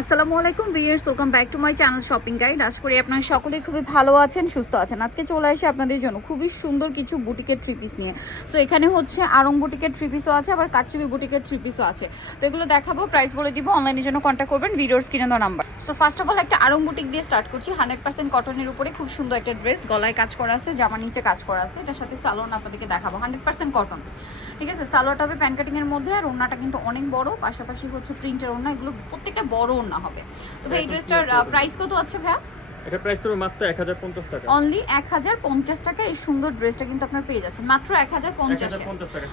আসসালামু আলাইকুম viewers, welcome back to my channel shopping guide. আশা করি আপনারা সকলেই খুবই ভালো আছেন, সুস্থ আছেন। আজকে চলে আসি আপনাদের জন্য খুবই সুন্দর কিছু বুটিকের থ্রি পিস নিয়ে। সো এখানে হচ্ছে আরং বুটিকের থ্রি পিসও আছে, আবার কারচুপি বুটিকের থ্রি পিসও আছে। তো এগুলো দেখাবো, প্রাইস বলে দিব, অনলাইনের জন্য কন্ট্যাক্ট করবেন ভিডিওর স্ক্রিনে দেওয়া number. So first of all একটা আরং বুটিক দিয়ে স্টার্ট করছি। 100% কটনের উপরে খুব সুন্দর একটা ড্রেস, গলায় কাজ করা আছে, জামার নিচে কাজ করা আছে। এটার সাথে সালোয়ার আপনাদেরকে দেখাবো 100% কটন, ঠিক আছে। সালোয়ারটা হবে প্যান কাটিং এর মধ্যে, আর ওড়নাটা কিন্তু অনেক বড়, পাশাপাশি হচ্ছে প্রিন্টের ওড়না, এগুলো প্রত্যেকটা বড় ওড়না হবে। তো এই ড্রেসটার প্রাইস কত আছে ভাইয়া? এটা প্রাইস তো মাত্র 1050 টাকা, অনলি 1050 টাকা। এই সুন্দর ড্রেসটা কিন্তু আপনার পেয়ে যাচ্ছেন মাত্র 1050 এ। 1050 টাকা।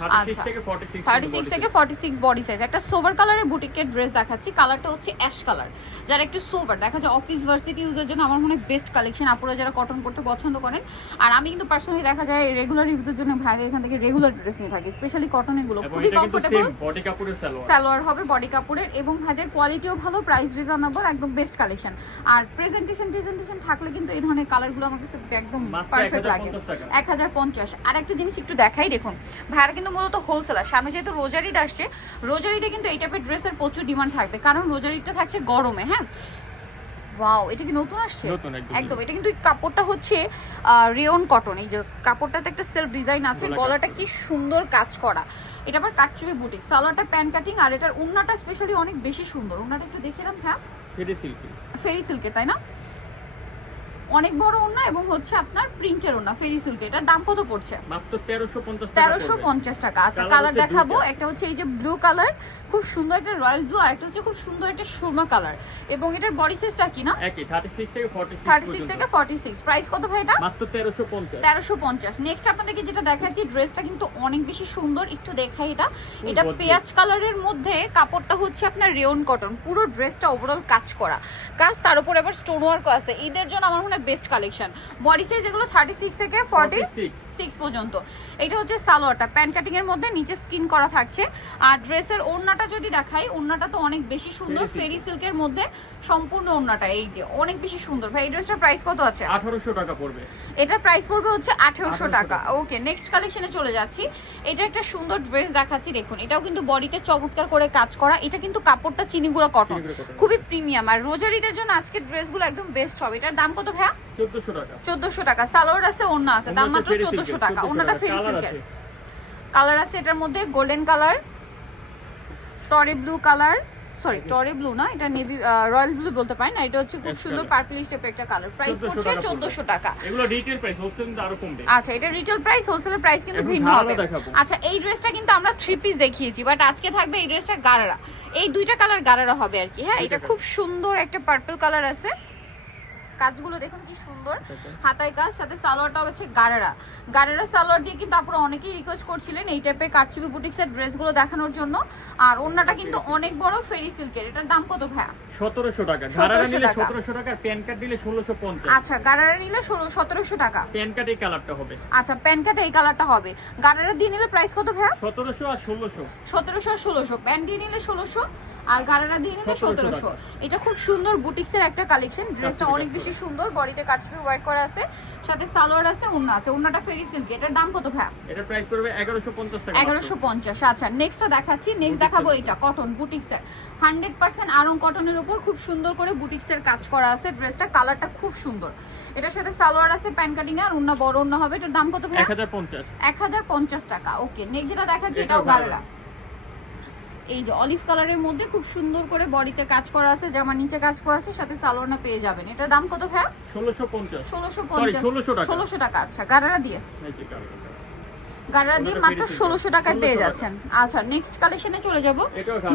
36 থেকে 46 বডি সাইজ। একটা সোভার কালারের বুটিকের ড্রেস দেখাচ্ছি, কালারটা হচ্ছে অ্যাশ কালার। যারা একটু সোভার দেখা যায় অফিস ভার্সিটি ইউজের জন্য আমার মনে হয় বেস্ট কালেকশন, আপুরা যারা কটন করতে পছন্দ করেন। আর আমি কিন্তু পার্সোনালি দেখা যায় রেগুলার ইউজের জন্য ভাইদের এখান থেকে রেগুলার ড্রেস নিয়ে থাকি, স্পেশালি কটন। এগুলো খুবই কমফোর্টেবল, বডি কাপড়ের সালোয়ার হবে বডি কাপড়ের, এবং ভাইদের কোয়ালিটিও ভালো, প্রাইস রিজনেবল, একদম বেস্ট কালেকশন। আর প্রেজেন্টেশন থাকলে কিন্তু এই ধরনের কালারগুলো আমার কাছে একদম পারফেক্ট লাগে। 1050। আর একটা জিনিস একটু দেখাই, দেখুন ভাইরা কিন্তু মূলত হোলসেলার। সামনে যেহেতু রোজার ঈদ আসছে, রোজার ঈদে কিন্তু এই টাইপের ড্রেসের প্রচুর ডিমান্ড থাকবে, কারণ রোজার ঈদটা থাকছে গরমে। হ্যাঁ, ওয়াও, এটা কি নতুন আসছে? একদম। এটা কিন্তু কাপড়টা হচ্ছে রেয়ন কটন। এই যে কাপড়টাতে একটা সেলফ ডিজাইন আছে, গলাটা কি সুন্দর কাজ করা। এটা আবার কাটচুপি বুটিক, সালোয়ারটা প্যান কাটিং, আর এটার ওড়নাটা স্পেশালি অনেক বেশি সুন্দর। ওড়নাটা একটু দেখিলাম। হ্যাঁ, ফেরি সিল্কের, তাই না? অনেক বড় ওড়না, এবং হচ্ছে আপনার প্রিন্টের ওড়না, ফেরি সিল্কের। এটার দাম কত পড়ছে? মাত্র 1350 টাকা। আচ্ছা, কালার দেখাবো। একটা হচ্ছে এই যে ব্লু কালার, খুব সুন্দর একটা রয়্যাল ব্লু, আর একটা হচ্ছে খুব সুন্দর একটা সুরমা কালার। এবং এটার বডি সাইজটা কি না? একই 36 থেকে 46। 36 থেকে 46। প্রাইস কত ভাই এটা? মাত্র 1350। 1350। নেক্সট আপনাদেরকে যেটা দেখাচ্ছি, ড্রেসটা কিন্তু অনেক বেশি সুন্দর, একটু দেখাই। এটা পেঁয়াজ কালারের মধ্যে, কাপড়টা হচ্ছে আপনার রেয়ন কটন, পুরো ড্রেসটা ওভারঅল কাজ করা কাজ, তার উপর আবার স্টোন ওয়ার্কও আছে। ঈদের জন্য আমার মনে হয় বেস্ট কালেকশন। বডি সাইজ এগুলো 36 থেকে 46 পর্যন্ত। এটা হচ্ছে সালোয়ারটা প্যান কাটিং এর মধ্যে, নিচে স্কিন করা থাকছে। আর ড্রেসের ওড়নাটা যদি দেখাই, ওড়নাটা তো অনেক বেশি সুন্দর, ফেরি সিল্কের মধ্যে সম্পূর্ণ ওড়নাটা, এই যে অনেক বেশি সুন্দর। ভাই এই ড্রেসটার প্রাইস কত আছে? 1800 টাকা পড়বে। এটার প্রাইস পড়বে হচ্ছে 1800 টাকা। ওকে, নেক্সট কালেকশনে চলে যাচ্ছি। এটা একটা সুন্দর ড্রেস দেখাচ্ছি, দেখুন। এটাও কিন্তু বডিতে চমৎকার করে কাজ করা। এটা কিন্তু কাপড়টা চিনিগুড়া কটন, খুবই প্রিমিয়াম। আর রোজার ঈদের জন্য আজকের ড্রেসগুলো একদম বেস্ট হবে। এটার দাম কত ভাইয়া? 1400 টাকা। 1400 টাকা। সালোয়ার আছে, ওড়না আছে, দাম মাত্র 1400 টাকা। ওড়নাটা ফেরি সিল্কের। কালার আছে এটার মধ্যে গোল্ডেন কালার, টরে ব্লু কালার, সরি টরে ব্লু না, এটা নেভি রয়্যাল ব্লু বলতে পারেন। আর এটা হচ্ছে খুব সুন্দর পার্পলিশ টাইপের একটা কালার। প্রাইস হচ্ছে 1400 টাকা। এগুলো রিটেল প্রাইস, হোলসেল কিন্তু আরো কমবে। আচ্ছা, এটা রিটেল প্রাইস, হোলসেলের প্রাইস কিন্তু ভিন্ন হবে। আচ্ছা, এই ড্রেসটা কিন্তু আমরা থ্রি পিস দেখিয়েছি, বাট আজকে থাকবে এই ড্রেসটা গারারা। এই দুইটা কালার গারারা হবে আর কি। হ্যাঁ, এটা খুব সুন্দর একটা পার্পল কালার আছে, কাজগুলো দেখুন কি সুন্দর, হাতায় কাজ, সাথে সালোয়ারটা হচ্ছে গারারা সালোয়ার দিয়ে কিন্তু আপনারা অনেকেই রিকোয়েস্ট করছিলেন এই টাইপের কারচুপি বুটিক্সের ড্রেসগুলো দেখানোর জন্য। আর ওন্নাটা কিন্তু অনেক বড়, ফেরি সিল্কের। এটার দাম কত ভাইয়া? 1700 টাকা। গারারা নিলে 1700 টাকা, প্যান কার্ড দিলে 1650। আচ্ছা, গারারা নিলে 1700 টাকা। প্যান কার্ড এই কালারটা হবে। আচ্ছা, প্যান কার্ড এই কালারটা হবে। গারারা দিয়ে নিলে প্রাইস কত ভাইয়া? 1700 আর 1600। 1700 আর 1600। প্যান দিয়ে নিলে 1600, আর গারারা দিয়ে নিলে 1700। এটা খুব সুন্দর বুটিক্সের একটা কালেকশন। ড্রেসটা অনেক বেশি সুন্দর, বডিতে কাটচুপি ওয়ার্ক করা আছে, সাথে সালোয়ার আছে, ওড়না আছে। ওড়নাটা ফেরি সিল্ক। এটার দাম কত ভাইয়া? এটার প্রাইস পড়বে 1150 টাকা। 1150। আচ্ছা, নেক্সটটা দেখাচ্ছি। নেক্সট দেখাবো এটা কটন বুটিক্সের, 100% আরং কটনের উপর খুব সুন্দর করে বুটিক্সের কাজ করা আছে। ড্রেসটা কালারটা খুব সুন্দর। এটার সাথে সালোয়ার আছে প্যান কাটিং, আর ওড়না বড় ওড়না হবে। এটার দাম কত ভাইয়া? 1050। 1050 টাকা। ওকে, নেক্সট যেটা দেখাচ্ছি, এটাও গারারা। এই যে অলিভ কালারের মধ্যে খুব সুন্দর করে বডিতে কাজ করা আছে, জামার নিচে কাজ করা আছে, সাথে সালোয়ারটা পেয়ে যাবেন। এটার দাম কত ভাইয়া? 1650। 1600 টাকা। আচ্ছা, গারারা দিয়ে মাত্র 1600 টাকায় পেয়ে যাচ্ছেন। আচ্ছা, নেক্সট কালেকশনে চলে যাব।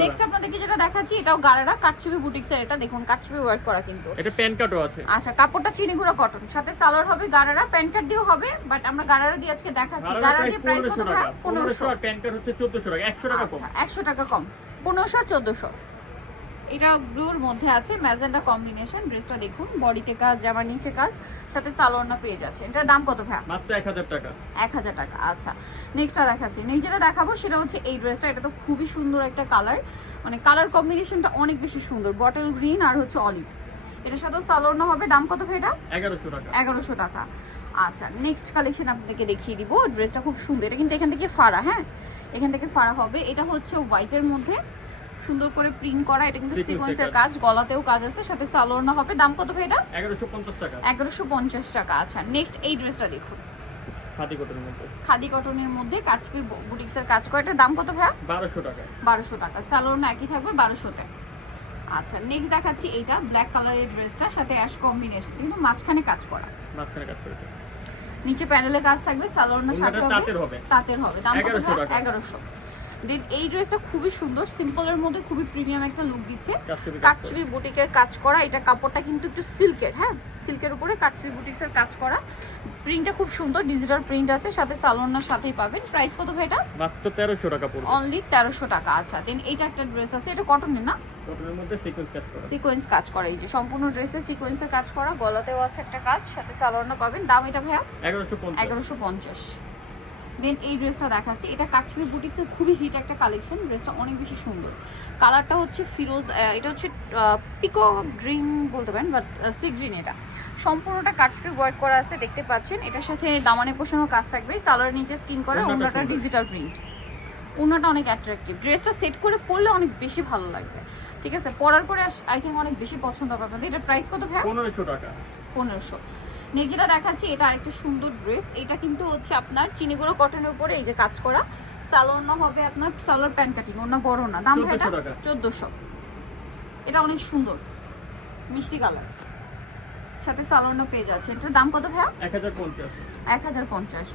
নেক্সট আপনাদেরকে যেটা দেখাচ্ছি, এটাও গারারা কাটচুপি বুটিক্সের। এটা দেখুন কাটচুপি ওয়ার্ক করা কিন্তু। এটা প্যান কাটও আছে। আচ্ছা, কাপড়টা চিনিগুড়া কটন, সাথে সালোয়ার হবে গারারা, প্যান কাট দিয়েও হবে, বাট আমরা গারারা দিয়ে আজকে দেখাচ্ছি। গারারা দিয়ে প্রাইস কত ভাই? 1500। আর প্যান কাট হচ্ছে 1400 টাকা, 100 টাকা কম। 100 টাকা কম, 1500 আর 1400। এটা ব্লুর মধ্যে আছে, ম্যাজেন্ডা কম্বিনেশন। ড্রেসটা দেখুন, বডিতে কাজ, জামার নিচে কাজ, সাথে সালোয়ারটা পেয়ে যাচ্ছে। এটার দাম কত ভাই? মাত্র 1000 টাকা। 1000 টাকা। আচ্ছা, নেক্সটটা দেখাচ্ছি। নেক্সট যেটা দেখাবো সেটা হচ্ছে এই ড্রেসটা। এটা তো খুবই সুন্দর একটা কালার, মানে কালার কম্বিনেশনটা অনেক বেশি সুন্দর, বটল গ্রিন আর হচ্ছে অলিভ। এটার সাথে সালোয়ার হবে। দাম কত ভাই এটা? 1100 টাকা। 1100 টাকা। আচ্ছা, নেক্সট কালেকশন আপনাদেরকে দেখিয়ে দিব। ড্রেসটা খুব সুন্দর। এটা কিন্তু এখান থেকে ফাড়া, হ্যাঁ, এখান থেকে ফাড়া হবে। এটা হচ্ছে হোয়াইটের মধ্যে, সুন্দর করে প্রিন্ট করা, এটা কিন্তু Sequence সিকোয়েন্সের এর কাজ, গলাতেও কাজ আছে, সাথে সালোয়ার হবে। দাম কত ভাই এটা? 1150 টাকা। 1150 টাকা। আচ্ছা নেক্সট এই ড্রেসটা দেখুন, খাদি কটনের মধ্যে, খাদি কটনের মধ্যে কাটছবি বুটিক্সের কাজ করা, এটার দাম কত ভাই? 1200 টাকা। 1200 টাকা। সালোয়ার একই থাকবে 1200 তে। আচ্ছা নেক্সট দেখাচ্ছি এইটা ব্ল্যাক কালারের ড্রেসটা, সাথে অ্যাশ কম্বিনেশন, কিন্তু মাঝখানে কাজ করা, মাঝখানে কাজ করেছে, নিচে প্যানেলে কাজ থাকবে, সালোয়ার সাথে হবে, তাঁতের হবে। দাম কত? 1100। দেন এই ড্রেসটা খুবই সুন্দর, সিম্পলের মধ্যে খুবই প্রিমিয়াম একটা লুক দিচ্ছে, কাটছবি বুটিকের কাজ করা। এটা কাপড়টা কিন্তু একটু সিল্কের, হ্যাঁ সিল্কের উপরে কাটছবি বুটিক্সের কাজ করা, প্রিন্টটা খুব সুন্দর, ডিজিটাল প্রিন্ট আছে, সাথে সালোয়ার সাথেই পাবেন। প্রাইস কত ভাই এটা? মাত্র 1300 টাকা পড়বে, অনলি 1300 টাকা। আচ্ছা দেন এইটা একটা ড্রেস আছে, এটা কটনের না, কটনের মধ্যে সিকোয়েন্স কাজ করা, সিকোয়েন্স কাজ করা, এই যে সম্পূর্ণ ড্রেসে সিকোয়েন্সের কাজ করা, গলাতেও আছে একটা কাজ, সাথে সালোয়ার পাবেন। দাম এটা ভাইয়া? 1150। দেন এই ড্রেসটা দেখাচ্ছি, এটা কাটছবি বুটিক্সের খুবই হিট একটা কালেকশন, ড্রেসটা অনেক বেশি সুন্দর, কালারটা হচ্ছে ফিরোজ, এটা হচ্ছে পিকো গ্রিন বলতে পারেন, বাট সি গ্রিন। এটা সম্পূর্ণটা কাটছবি ওয়ার্ক করা আছে, দেখতে পাচ্ছেন। এটার সাথে দামানে পোষানো কাজ থাকবে, সালোয়ার নিচে স্কিন করা, ওড়নাটা ডিজিটাল প্রিন্ট, ওড়নাটা অনেক অ্যাট্রাকটিভ। ড্রেসটা সেট করে পরলে অনেক বেশি ভালো লাগবে, ঠিক আছে, পরার পরে আই থিঙ্ক অনেক বেশি পছন্দ হবে আপনাদের। এটার প্রাইস কত ভাই? 1500 টাকা। 1500। নেক্সট যেটা দেখাচ্ছি, এটা আরেকটা সুন্দর ড্রেস, এটা কিন্তু হচ্ছে আপনার চিনিগুলো কটনের উপরে এই যে কাজ করা, সালোয়ার হবে আপনার, সালোয়ার প্যান্ট কাটিং, ওনা বড় না। দাম ভাই এটা? 1400। এটা অনেক সুন্দর মিষ্টি কালার, সাথে সালোয়ার পেয়ে যাচ্ছে। এটার দাম কত ভাই? 1050। 1050।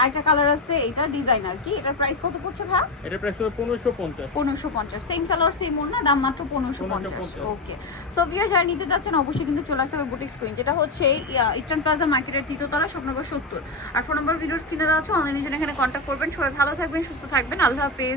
আরেকটা কালার আছে, এটা ডিজাইনার কি, এটার প্রাইস কত পড়ছে ভাই? এটার প্রাইস হলো 1550। 1550। সেম সালোয়ার সেম ওড়না, দাম মাত্র 1550। ওকে, সো ভিউয়ার্স যারা নিতে যাচ্ছেন অবশ্যই কিন্তু চলে আসতে হবে বুটিক্স কুইন, যেটা হচ্ছে ইস্টার্ন প্লাজা মার্কেটের 3য় তলা, শপ নম্বর 70। আর ফোন নম্বর ভিডিওর স্ক্রিনে দেওয়া আছে, অনলাইনে জন্য এখানে কন্ট্যাক্ট করবেন। সবাই ভালো থাকবেন, সুস্থ থাকবেন, আল্লাহ হাফেজ।